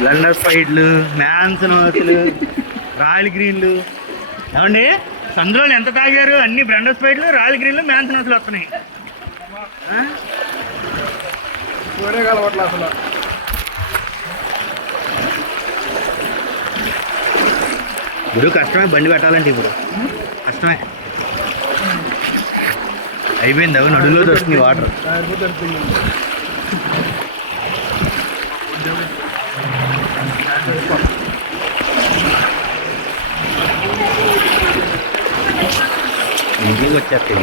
Blender ఫైడ్లు, మ్యాన్సన్లు, royal గ్రీన్లు. ఏమండి సందులో ఎంత తాగారు? అన్ని బ్లెండర్ ఫైడ్లు, రాయల్ గ్రీన్లు, మ్యాన్సన్లు వస్తున్నాయి. అసలు ఇప్పుడు కష్టమే బండి పెట్టాలంటే, ఇప్పుడు కష్టమే అయిపోయింది. అవి నడులో దొరుకుతుంది వాటర్. ఇంటికి వచ్చేస్తాయి.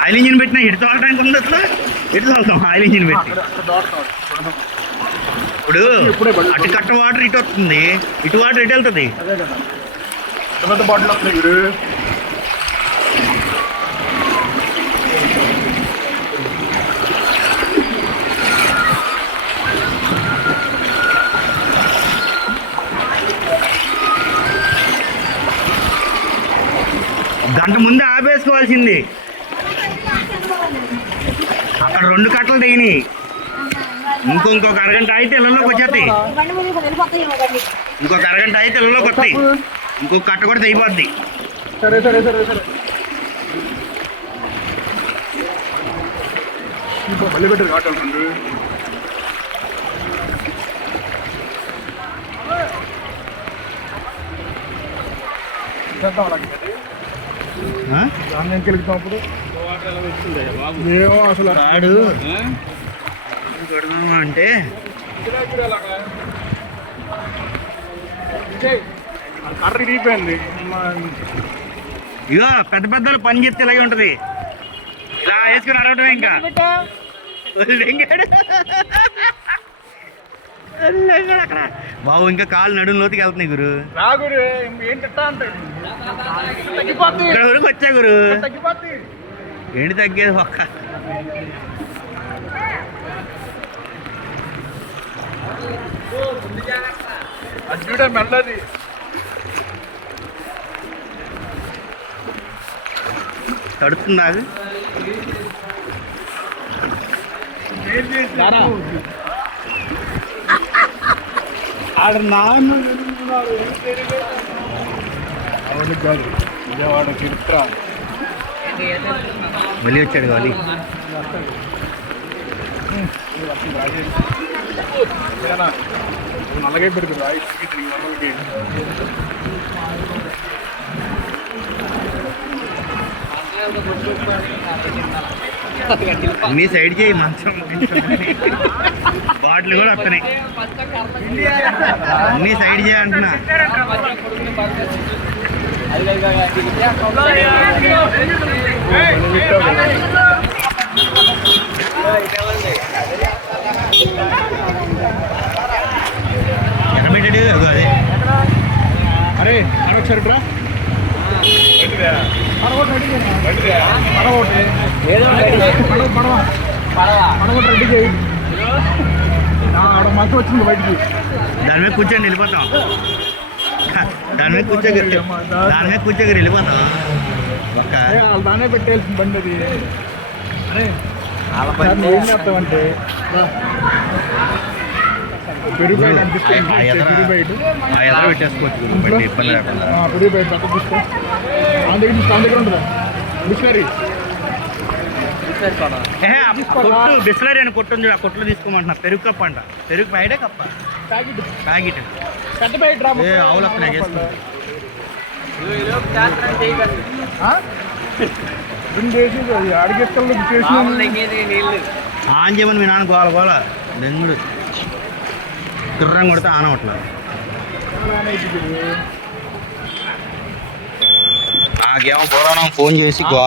ఆయిల్ ఇంజిన్ పెట్టినా ఇటు తోలటానికి ఉంది. అసలు ఇటు తోలుతాం ఆయిల్ ఇంజిన్ పెట్టి. ఇప్పుడు అటు కట్ట వాటర్ ఇటు వస్తుంది, ఇటు వాటర్ ఇటు వెళ్తుంది. బాటిల్ వస్తున్నాయి గురు. గంట ముందే ఆపేసుకోవాల్సింది. అక్కడ 2 కట్టలు దిగినాయి. ఇంకొక అరగంట అయితే ఇళ్ళలోకి వచ్చేస్తాయి. ఇంకొక అరగంట అయితే ఇళ్ళలోకి వస్తాయి. ఇంకొక కట్ట కూడా తెగిపోద్ది. సరే సరే సరే సరే మళ్ళీ పెట్టారు కాటండి. అప్పుడు ఏమో అసలు రాడు కొడదామా అంటే కర్ర ఇరిగిపోయింది. ఇగో పెద్ద పెద్దలు పని చెప్తే ఇలాగే ఉంటది. ఇలా వేసుకుని అడగటం ఇంకా బాబు ఇంకా కాళ్ళు నడుములోకి వెళ్తున్నాయి గురు. ఇక్కడ వరకు వచ్చా గురు. ఏంటి తగ్గేది ఒక్క మెల్లది. తడుతుందా అది? ఆడ నాన్న కాదు విజయవాడ చరిత్ర మళ్ళీ వచ్చాడు కావాలి. నల్లగే పెడుతుంది. అన్ని సైడ్ చేయి. మంచం బాటిల్ కూడా వస్తున్నాయి. అన్ని సైడ్ చేయ అంటున్నా. ఎనబెట్టాడు అదే. అరే ఒకసారి రా. రెడీ చేయి. మంచి వచ్చింది బయటికి. దాని మీద కూర్చొని వెళ్ళిపోతాం. దాని మీద కూర్చోగరి వెళ్ళిపోతాం. ఒక్క దానే పెట్టేయాల్సిన బండి అది. అరే ఏం చేస్తామంటే పెరుగు బయట పెట్టేసుకోవచ్చు. ఇబ్బంది లేకుండా పెరుగు బయట పక్క తీసుకో. దాని దగ్గర ఉంటుందా మిషనరీ? బిస్లరీ అని కొట్టుంది. ఆ కొట్లు తీసుకోమంటున్నా. పెరుగు కప్ప అంట. పెరుగు బయటే కప్ప ప్యాకెట్ ఆవులు వస్తున్నాయి. ఆన్ చేయమని మీ నాన్న గోల గోల దెంగుడు తుర్రం కొడితే ఆన అవట్లా. నాకేమో పూర్వం ఫోన్ చేసి గోల